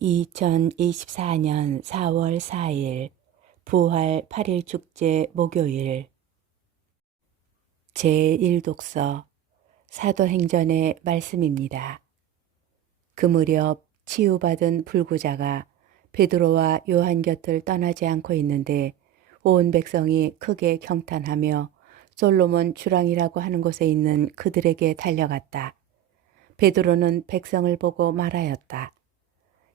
2024년 4월 4일 부활 8일 축제 목요일 제1독서 사도행전의 말씀입니다. 그 무렵 치유받은 불구자가 베드로와 요한 곁을 떠나지 않고 있는데 온 백성이 크게 경탄하며 솔로몬 주랑이라고 하는 곳에 있는 그들에게 달려갔다. 베드로는 백성을 보고 말하였다.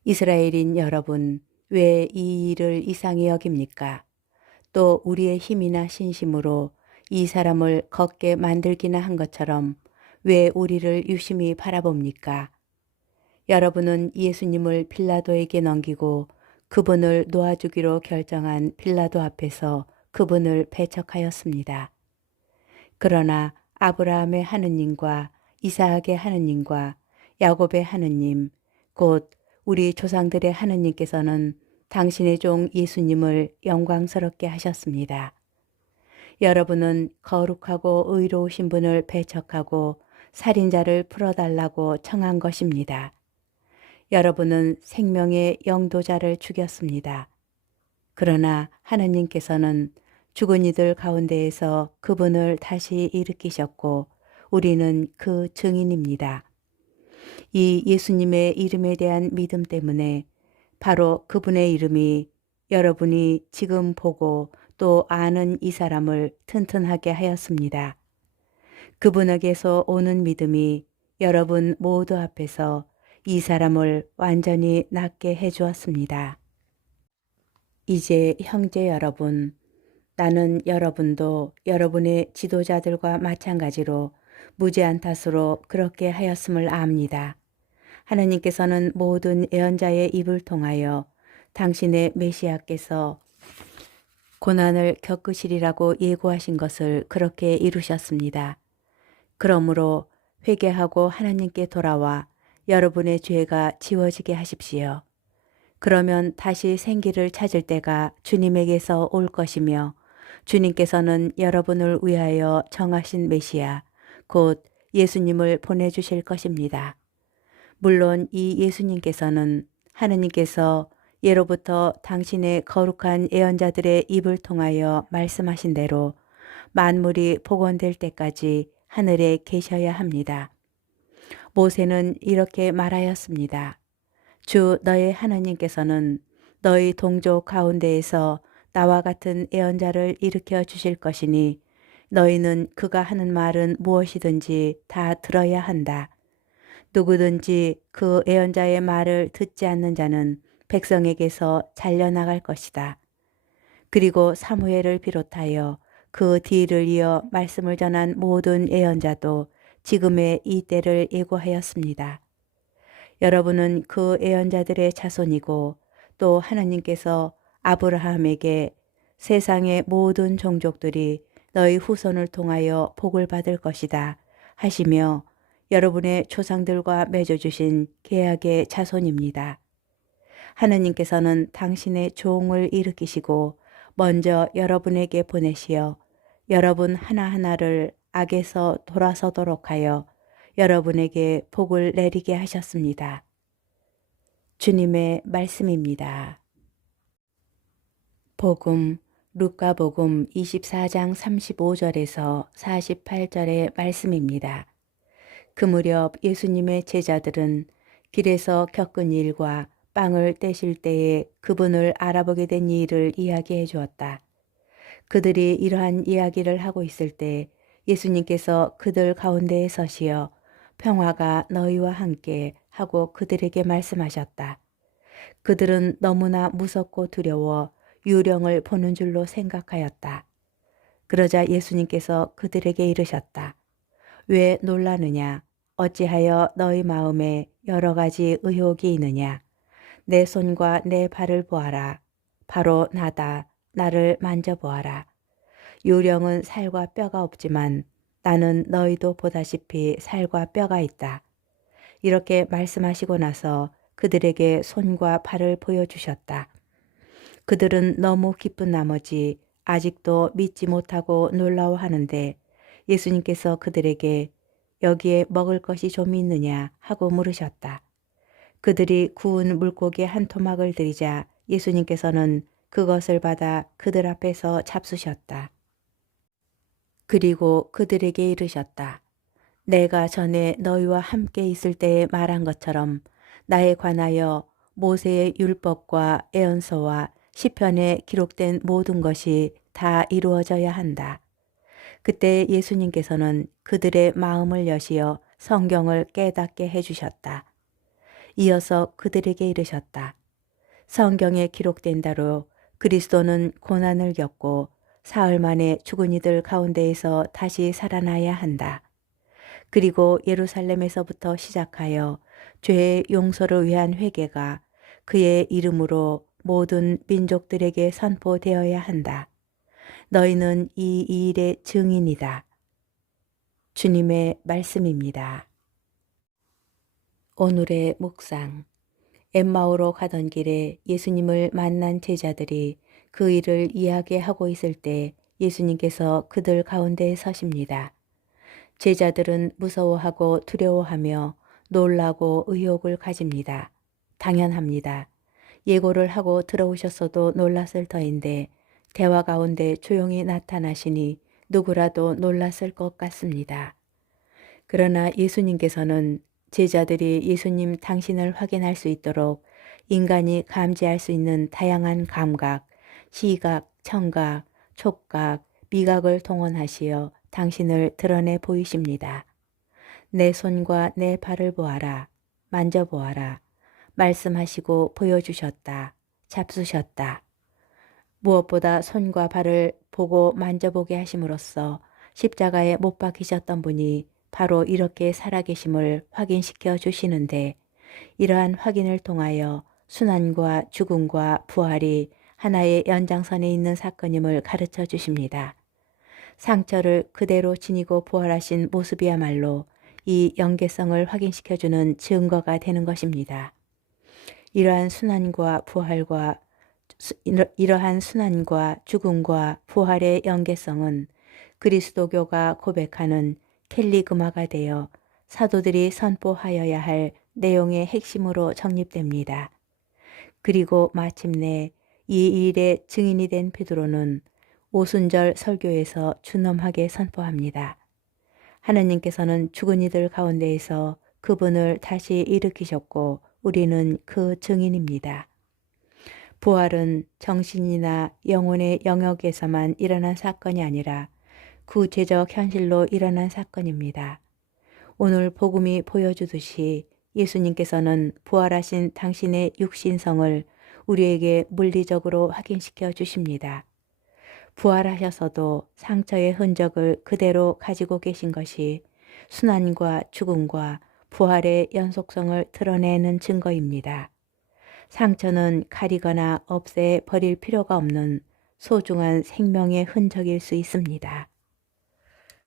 이스라엘인 여러분, 왜 이 일을 이상히 여깁니까? 또 우리의 힘이나 신심으로 이 사람을 걷게 만들기나 한 것처럼 왜 우리를 유심히 바라봅니까? 여러분은 예수님을 빌라도에게 넘기고 그분을 놓아주기로 결정한 빌라도 앞에서 그분을 배척하였습니다. 그러나 아브라함의 하느님과 이삭의 하느님과 야곱의 하느님, 곧 우리 조상들의 하느님께서는 당신의 종 예수님을 영광스럽게 하셨습니다. 여러분은 거룩하고 의로우신 분을 배척하고 살인자를 풀어달라고 청한 것입니다. 여러분은 생명의 영도자를 죽였습니다. 그러나 하느님께서는 죽은 이들 가운데에서 그분을 다시 일으키셨고 우리는 그 증인입니다. 이 예수님의 이름에 대한 믿음 때문에 바로 그분의 이름이 여러분이 지금 보고 또 아는 이 사람을 튼튼하게 하였습니다. 그분에게서 오는 믿음이 여러분 모두 앞에서 이 사람을 완전히 낫게 해주었습니다. 이제 형제 여러분, 나는 여러분도 여러분의 지도자들과 마찬가지로 무죄한 탓으로 그렇게 하였음을 압니다. 하나님께서는 모든 예언자의 입을 통하여 당신의 메시아께서 고난을 겪으시리라고 예고하신 것을 그렇게 이루셨습니다. 그러므로 회개하고 하나님께 돌아와 여러분의 죄가 지워지게 하십시오. 그러면 다시 생기를 찾을 때가 주님에게서 올 것이며 주님께서는 여러분을 위하여 정하신 메시아, 곧 예수님을 보내주실 것입니다. 물론 이 예수님께서는 하느님께서 예로부터 당신의 거룩한 예언자들의 입을 통하여 말씀하신 대로 만물이 복원될 때까지 하늘에 계셔야 합니다. 모세는 이렇게 말하였습니다. 주 너의 하나님께서는 너희 동족 가운데에서 나와 같은 예언자를 일으켜 주실 것이니 너희는 그가 하는 말은 무엇이든지 다 들어야 한다. 누구든지 그 예언자의 말을 듣지 않는 자는 백성에게서 잘려나갈 것이다. 그리고 사무엘을 비롯하여 그 뒤를 이어 말씀을 전한 모든 예언자도 지금의 이 때를 예고하였습니다. 여러분은 그 예언자들의 자손이고 또 하나님께서 아브라함에게 세상의 모든 종족들이 너희 후손을 통하여 복을 받을 것이다 하시며 여러분의 조상들과 맺어주신 계약의 자손입니다. 하나님께서는 당신의 종을 일으키시고 먼저 여러분에게 보내시어 여러분 하나하나를 악에서 돌아서도록 하여 여러분에게 복을 내리게 하셨습니다. 주님의 말씀입니다. 복음 루카복음 24장 35절에서 48절의 말씀입니다. 그 무렵 예수님의 제자들은 길에서 겪은 일과 빵을 떼실 때에 그분을 알아보게 된 일을 이야기해 주었다. 그들이 이러한 이야기를 하고 있을 때 예수님께서 그들 가운데에 서시어 평화가 너희와 함께 하고 그들에게 말씀하셨다. 그들은 너무나 무섭고 두려워 유령을 보는 줄로 생각하였다. 그러자 예수님께서 그들에게 이르셨다. 왜 놀라느냐? 어찌하여 너희 마음에 여러 가지 의혹이 있느냐? 내 손과 내 발을 보아라. 바로 나다. 나를 만져보아라. 유령은 살과 뼈가 없지만 나는 너희도 보다시피 살과 뼈가 있다. 이렇게 말씀하시고 나서 그들에게 손과 발을 보여주셨다. 그들은 너무 기쁜 나머지 아직도 믿지 못하고 놀라워하는데 예수님께서 그들에게 여기에 먹을 것이 좀 있느냐 하고 물으셨다. 그들이 구운 물고기 한 토막을 들이자 예수님께서는 그것을 받아 그들 앞에서 잡수셨다. 그리고 그들에게 이르셨다. 내가 전에 너희와 함께 있을 때에 말한 것처럼 나에 관하여 모세의 율법과 예언서와 시편에 기록된 모든 것이 다 이루어져야 한다. 그때 예수님께서는 그들의 마음을 여시어 성경을 깨닫게 해주셨다. 이어서 그들에게 이르셨다. 성경에 기록된 대로 그리스도는 고난을 겪고 사흘 만에 죽은 이들 가운데에서 다시 살아나야 한다. 그리고 예루살렘에서부터 시작하여 죄의 용서를 위한 회개가 그의 이름으로 모든 민족들에게 선포되어야 한다. 너희는 이 일의 증인이다. 주님의 말씀입니다. 오늘의 묵상. 엠마오로 가던 길에 예수님을 만난 제자들이 그 일을 이야기하고 있을 때 예수님께서 그들 가운데 서십니다. 제자들은 무서워하고 두려워하며 놀라고 의욕을 가집니다. 당연합니다. 예고를 하고 들어오셨어도 놀랐을 터인데 대화 가운데 조용히 나타나시니 누구라도 놀랐을 것 같습니다. 그러나 예수님께서는 제자들이 예수님 당신을 확인할 수 있도록 인간이 감지할 수 있는 다양한 감각, 시각, 청각, 촉각, 미각을 동원하시어 당신을 드러내 보이십니다. 내 손과 내 발을 보아라. 만져보아라. 말씀하시고 보여주셨다. 잡수셨다. 무엇보다 손과 발을 보고 만져보게 하심으로써 십자가에 못 박히셨던 분이 바로 이렇게 살아계심을 확인시켜 주시는데 이러한 확인을 통하여 순환과 죽음과 부활이 하나의 연장선에 있는 사건임을 가르쳐 주십니다. 상처를 그대로 지니고 부활하신 모습이야말로 이 연계성을 확인시켜주는 증거가 되는 것입니다. 이러한 순환과 죽음과 부활의 연계성은 그리스도교가 고백하는 켈리그마가 되어 사도들이 선포하여야 할 내용의 핵심으로 정립됩니다. 그리고 마침내 이 일의 증인이 된 베드로는 오순절 설교에서 준엄하게 선포합니다. 하느님께서는 죽은 이들 가운데에서 그분을 다시 일으키셨고 우리는 그 증인입니다. 부활은 정신이나 영혼의 영역에서만 일어난 사건이 아니라 구체적 현실로 일어난 사건입니다. 오늘 복음이 보여주듯이 예수님께서는 부활하신 당신의 육신성을 우리에게 물리적으로 확인시켜 주십니다. 부활하셔서도 상처의 흔적을 그대로 가지고 계신 것이 순환과 죽음과 부활의 연속성을 드러내는 증거입니다. 상처는 가리거나 없애 버릴 필요가 없는 소중한 생명의 흔적일 수 있습니다.